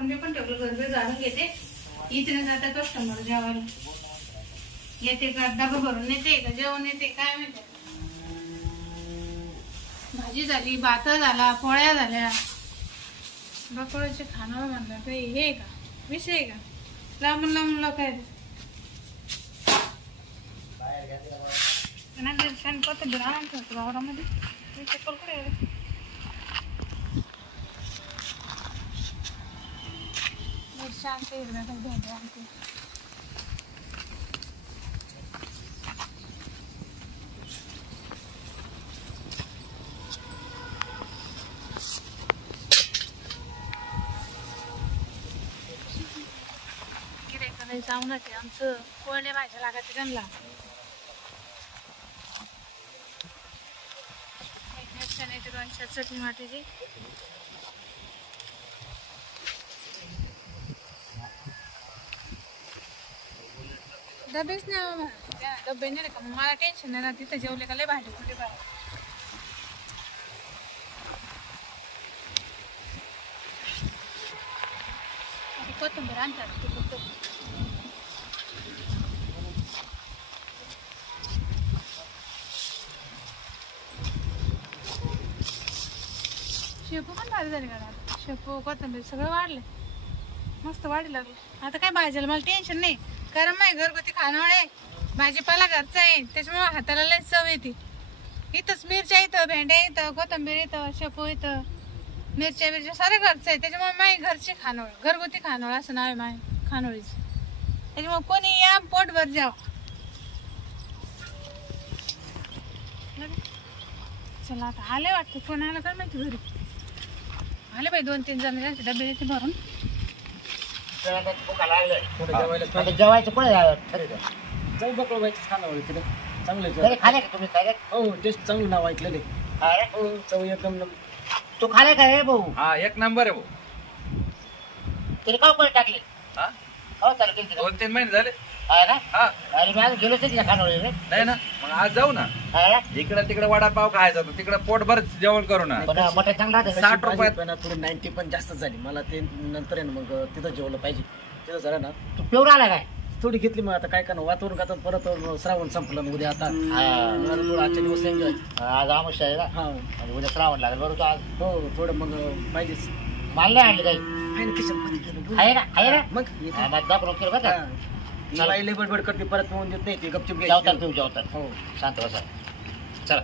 मी पण ठेवलं घर जाणून घेते. इथे जाता कस्टमर जेवायला येते का डबा भरून येते का जेवण येते काय माहिती. भाजी झाली, भात झाला, पोळ्या झाल्या. बकळाचे खाणं म्हणलं काही हे का विषय का लांबून लांबून लोक आहेत. दर्शन करतो राहतो वावरामध्ये चक्कर कुठे शांत आमची. गिऱ्हाईकाला जाऊन आमचं कोळण्या भाज्या लागायचं त्यांना. चटणी मातीची डबेच नाही डबे नाही का मला टेन्शन नाही ना. तिथे जेवले का लय भाजी कुठे बाहेर. कोथिंबीर आणतात शेपू पण भारी झाले का. शेपू कोथिंबीर सगळं वाढले मस्त वाढी लागले. आता काय भाजीला मला टेन्शन नाही कारण माझी घरगुती खाणवळे भाजीपाला घरचा आहे त्याच्यामुळे हाताला लय चव येते. इथंच मिरच्या येतं, भेंड्या येतं, कोथिंबीर येतं, शेपू येतं, मिरच्या सारे घरचं आहे. त्याच्यामुळे माझी घरची खानवळ घरगुती खानवळ असं नाव आहे माझ्या खानवळीच. त्याच्यामुळे कोणी या पोटभर जाव. चला आता आले वाटतं. कोण आलं काय माहिती घरी. आले बाई 2-3 जण डबे येते भरून. जेवायचं कुठे जाऊ बकळबाईच खानावळ तिथे चांगलं खाले का तुम्ही काय. हो टेस्ट चांगलं नाव ऐकलेले. हो चव एकदम. तू खाले का रे भाऊ. हा एक नंबर आहे भाऊ. तरी का कोणी टाकले. हो चालेल 2-3 महिने झाले. अरे मी आज गेलो खानवळी नाही ना मग आज जाऊ ना. इकडं तिकडे वडापाव खायचा होता तिकडे पोटभर जेवण करू ना. मटण चांगला 60 रुपयात थोडी 90 पण जास्त झाली मला ते नंतर आहे ना. मग तिथं जेवलं पाहिजे. तिथं झालं ना तू पेवर आला काय थोडी घेतली. मग आता काय करणार वातावरण का परत श्रावण संपलं मग उद्या आता थोडं आजच्या दिवस एन्जॉय. आज आमुष्य आहे ना उद्या श्रावण लागेल बरोबर. आज हो थोडं मग पाहिजेच. मला नाही आणलं काही आहे ना आहे ना. मग दाखवून केलं बघा मला लय बडबड करते परत मिळून देत नाही ते गपचूप जेवतात तुम्ही जेवतात. हो शांत बसा. चला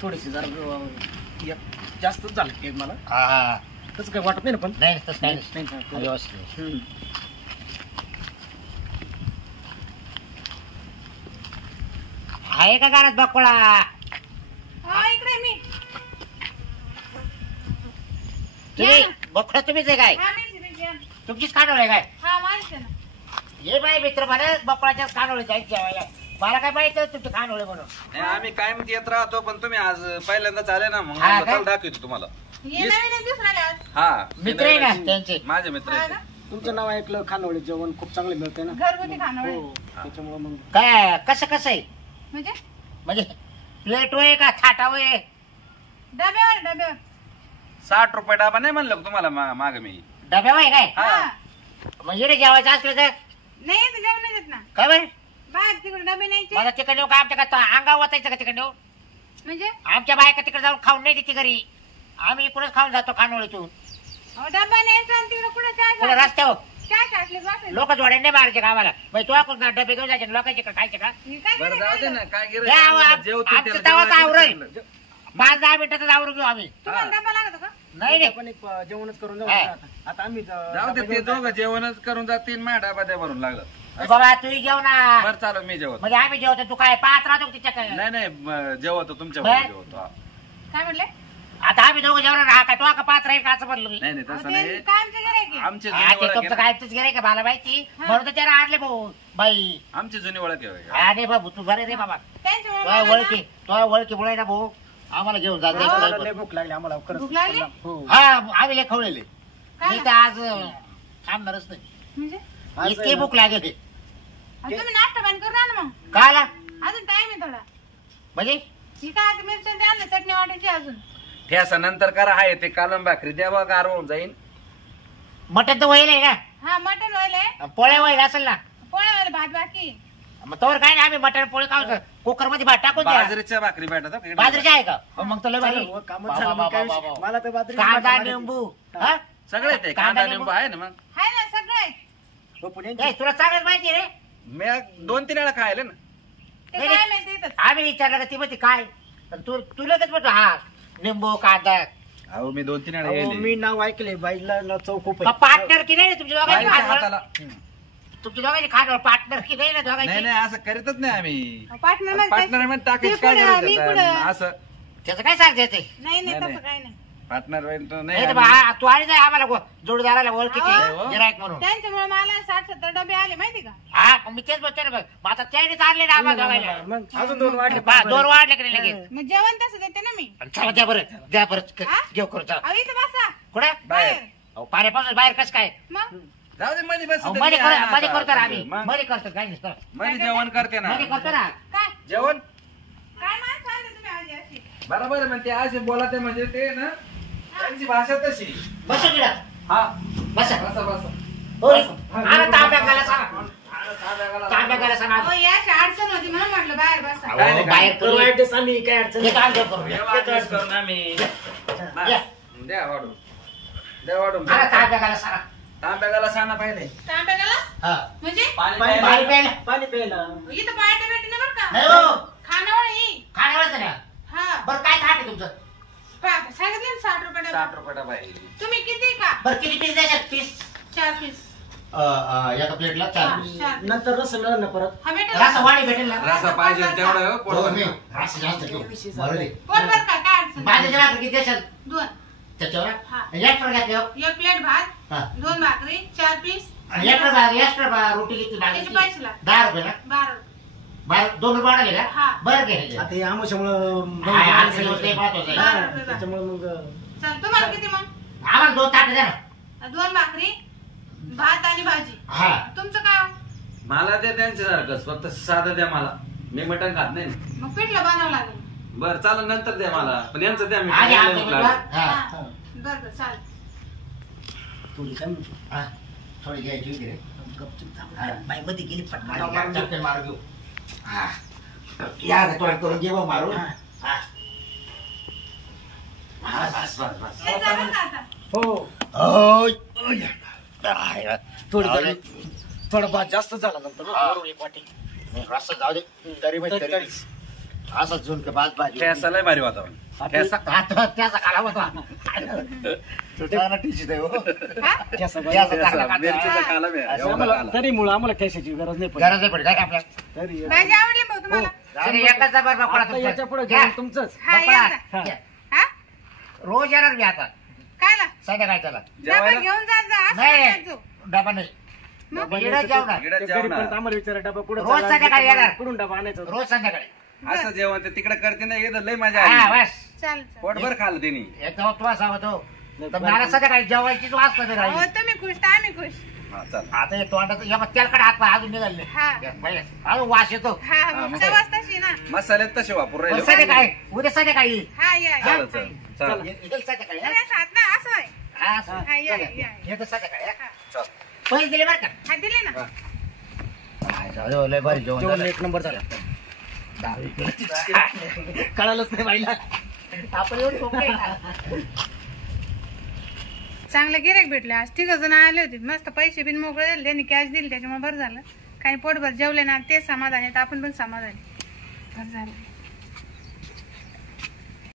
थोडीशी जरा जास्तच झालं केक मला. हा तसं काही वाटत नाही ना. पण नाही तसं काही नाही व्यवस्थित. आहे का घरात बकुळा. इकडे मी तुम्ही बकुळा तुम्हीच आहे काय. तुमचीच खानवळ आहे काय. हा माहिती ना. ये बाई मित्र म्हणे बकुळाच्याच खानवळी जायचं जेवायला. मला काय माहिती तुमची खानवळी म्हणून. आम्ही काय म्हणते येत राहतो पण तुम्ही आज पहिल्यांदाच आले ना मग दाखवतो तुम्हाला. हा मित्र आहे ना त्यांचे माझे मित्र आहे. तुमचं नाव ऐकलं खानवळी जेवण खूप चांगलं मिळतंय ना. घरगुती खानवळ त्याच्यामुळे मग काय कसं आहे म्हणजे प्लेट आहे का थाटाव आहे. डब्यावर 60 रुपये डबा नाही म्हणलं तुम्हाला माग मी. डब्यावर आहे काय. हा म्हणजे जेवायचं असलं तर नाही जेवण देत ना. काय बाई बाहेर तिकडे डबे न्यायचे. मला तिकडे नेऊ का आमच्या का अंगावर वाचायचं का तिकडे नेऊ. म्हणजे आमच्या बायका तिकडे जाऊन खाऊन नाही देते घरी. आम्ही इकडूनच खाऊन जातो खानवळीतून. डबा न्यायचा तिकडे कुठे रस्त्यावर काय टाकले लोक जोड्या नाही मारायचे का आम्हाला. तुला डबे घेऊन जायचे लोकांचे खायचे का. बरं जाऊ दे ना काय आमचं तवाच आवरेल 5-10 मिनिटातच आवरून घेऊ आम्ही. डबा लागतो का. नाही पण एक जेवणच करून जाऊ. आता आम्ही जाऊ दे ते दोघं जेवणच करून जातील माझ्या डबा द्या भरून लागलं. बाबा तू जेव ना. बरं चालू मी जेवत. म्हणजे आम्ही जेवतो तू काय पाहत राहतो तिच्याकडे. नाही जेवतो तुमच्या जेवतो. काय म्हणले आता आम्ही दोघं जेवणार हा काय तो का पाहत राहील का असं म्हणलं मी. नाही तसं नाही आमचे तुमचं काय तुझ गिराय का मला माहिती म्हणून तर त्याला आणले भाऊ बाई. आमची जुनी ओळख आहे. अरे बाबू तू बरे रे बाबा. तो ओळखी मुळे ना भाऊ आम्हाला घेऊन जात. भूक लागली आम्हाला हा आम्ही लय खवळले. मी तर आज थांबणारच नाही. म्हणजे इतकी भूक लागेल. तुम्ही नाश्ता बंद करू ना मग. काय अजून टाइम आहे थोडा. म्हणजे ही काय आता मिरच्या द्या ना चटणी वाटायची अजून. ठेसा नंतर करा आहे ते कालम भाकरी द्या बघ गार होऊन जाईन. मटण तर व्हायला ना, हा मटण व्हायला, पोळ्या व्हायला असेल ना, पोळ्या व्हायला, भात बाकी. मग तोवर काय नाही, आम्ही मटण पोळी खाऊ, कुकर मध्ये भात टाकून द्या. बाजरीच्या भाकरी भेटत हो. बाजरीचे आहे का? मग तर लय भारी. चालेल, कामच झालं, मग काय विषय? मला तर बाजरी कांदा लिंबू हा? सगळे ते कांदा लिंबू आहे ना. मग हाय ना सगळे. हो, पुण्याची. ए, तुला चांगलंच माहिती रे. मी 2-3 वेळा खायले ना. ते नाही, काय माहिती इथंच. आम्ही विचारलं का ती म्हणते काय, तू लगेच म्हणतो हा लिंबू कांदा. अहो मी 2-3 वेळा अहो, गेले. मी नाव ऐकले बाईला ना चौक खूप आहे. पार्टनर की नाही तुमच्या दोघांची बाईच्या खाण्यावर? हाताला. तुमच्या दोघांची खाण्यावर पार्टनर की नाही ना नाही दोघांची? नाही असं करीतच नाही आम्ही. पार्टनर मध्ये पार्टनर मध्ये ते टाकायची काय पुढं, गरज मी आहे पुढं. आता? असं त्याचं काय सांगते ते? नाही नाही नाही, तसं काय नाही. पार्टनर नाही नाही तर बा, तू आणि जाय आम्हाला जोडीदाराला ओळखीची अहो. गिरायक म्हणून. त्यांच्यामुळे मला 60-70 डबे आले माहिती का. हा मग मी तेच म्हणतो ना बघ. मग आता त्याने आणले ना आम्हाला दोघांना. मग अजून 2 वाढले. दोन वाढले की नाही लगेच? मग जेवण तसं देते ना मी. चला द्या बरं, द्या बरं, हा? जेव करू चला. अहो इथं बसा कुठे? बाहेर. अहो, पाण्यापासून बाहेर कसं काय? मग जाऊ दे मध्ये बस. अहो, मध्ये करतो ना आम्ही, मध्ये करतो काय नाही. मध्ये जेवण करते ना. मध्ये करतो ना. काय जेवण काय माणसं आले तुम्ही आजी अशी. बरोबर म्हणते असे बोला ते म्हणजे ते ना त्यांची भाषा तशी. बसो तिला. हा बसा. बसा बसा. होय. आणा तांब्या घाला सांगा. तांब्या घाला सांगा. अहो या अशी अडचण होती म्हणून म्हटलं बाहेर बसा. अहो, काय नाही, बाहेर तर करू. वाईटच आम्ही काय अडचण एक आणलं करू. जेवण करून आम्ही या. द्या वाढून. द्या वाढून. आणा तांब्या घाला सांगा. तांब्याला सांगा पाहिजे. तांब्या गेला हा. म्हणजे पाणी पाणी प्यायला. पाणी प्यायला. पाणी प्यायला. इथं पार्टी भेटली ना बरं नाही का. हो. खानावळ ही. खाण्यावरच ना. हा बरं काय थाट आहे तुमचं? सांगितलं ना 60 रुपये डबा. 60 रुपये डबा आहे. तुम्ही किती का बरं किती पीस द्यायच्यात? Piece 4 piece. एका प्लेटला 4 हा, पीस. 4 पीस. नंतर रसन ना परत. हा भेटेल रस्सा ना? वाढी भेटेल ना? रसा पाहिजे तेवढं हो, पोट हो, भरून. मी रस्सा जास्त घेऊ. बरोबर आहे. बोल बरं का काय अडचण नाही. भाजीच्या भाकरी किती द्याल 2 त्याच्यावर? हा. एक्स्ट्रा घ्या हो. 1 प्लेट भात हा. 2 भाकरी 4 पीस आणि एक्स्ट्रा रोटी किती त्याचे भाजी? पैसे लाग. 10 रुपये ना? 12. 2 रुपये वाढले का? हा. बरं घ्यायचे. आता हे आमुष्यामुळं हाय, आजकाल लोक लय महत्वाचं आहे. बारा रुपये बा. त्याच्यामुळे मग चल तुम्हाला किती मग आम्हाला 2 ताट द्या ना. 2 भाकरी भात आणि भाजी. हा. तुमचं काय मला द्या त्यांच्यासारखंच फक्त साधं द्या मला. मी मटण खात नाही. मग पिठलं बनावं लागेल. बरं चालेल नंतर द्या मला. पण यांचं द्या मी आधी आमचं खायला मित्र. लागेल. हा. हा. बरं बरं चालेल. थोडी काय म्हणतो. हा. थोडी घ्यायची होती रे. गपचूप थांब. हा. बाईमध्ये गेली पटकन. चटकन मारू घेऊ. हा. या रे, तोंड करून घे बा मारून. हा. हा. हा, बस बस बस. येत जा बरं का आता. हो. ओय. थोडी थोडा भात जास्त झाला नंतर हा. वरून एक वाटी. रस्सा जाऊ दे. तरी तरी. असं झुणक भात भाजी. ठेसा लय भारी वातावरण. ठेसा आता त्याचा काला होता. चांगला टीशीत आहे हो. हा? ठेसा भात. ठेसा चांगला ठेसा, खातो. मिरचीचा काला बी आहे. असं एवढा आम्हाला काला. तरी मुळे आम्हाला ठेसाची गरज नाही पडली. गरज नाही पडली काय का आपल्याला? तरी भाजी आवडली भाऊ तुम्हाला अरे एकच जबर बकोडा आता याच्या पुढे तुमचा. जेवण तुमचंच. हा बकोडा. या घ्या. हा रोज येणार मी आता कायला संध्याकाळी त्याला. डबा जेवायला घेऊन जा जा असं नाही नका जाऊ. डबा नाही. मग इकडे जेवणार. इकडे ते जेवणार. घरीपर्यंत आम्हाला विचारा डबा कुठं रोज चालला, संध्याकाळी येणार. कुठून डबा आणायचा. रोज संध्याकाळी. असं जेवण ते तिकडे करते ना येतं लय मजा हा आली. बस चालेल चालेल. पोटभर खाल्लं तिने. येतो तू सांगतो तर मला संध्याकाळी जेवायचीच वाजता ते हो राहिली. तुम्ही खुश तर आम्ही खुश. हा चाल. आता हे तोंडात या मग तेलकडे हात पाय अजून निघाले. हा. अजून वास येतो. हा हा, मग चव तशी ना. मसाले तसे वापरून राहिले. संध्याकाळी उद्या संध्याकाळी हा या या चालेल चालेल चालेल. येईल संध्याकाळी हा? तुम्ही असं हात ना असं आहे. हा, असं. हा, या, चला. या. येतो संध्याकाळी हा? हा. चाल. पैसे दिले बरं का? हा दिले ना. हा, जाऊ दे, लय भारी जेवण जेवण झालं. 1 नंबर झाला. दहावी केलं. कळालंच नाही बाईला. आपण एवढं ठोकलंय का? चांगलं गिऱ्हाईक भेटले आज 3 जण आले होते मस्त पैसे बिन मोकळे दिले त्यांनी कॅश दिली त्याच्यामुळे बरं झालं काही पोटभर जेवले ना ते समाधान आहे तर आपण पण समाधान आहे बरं झालं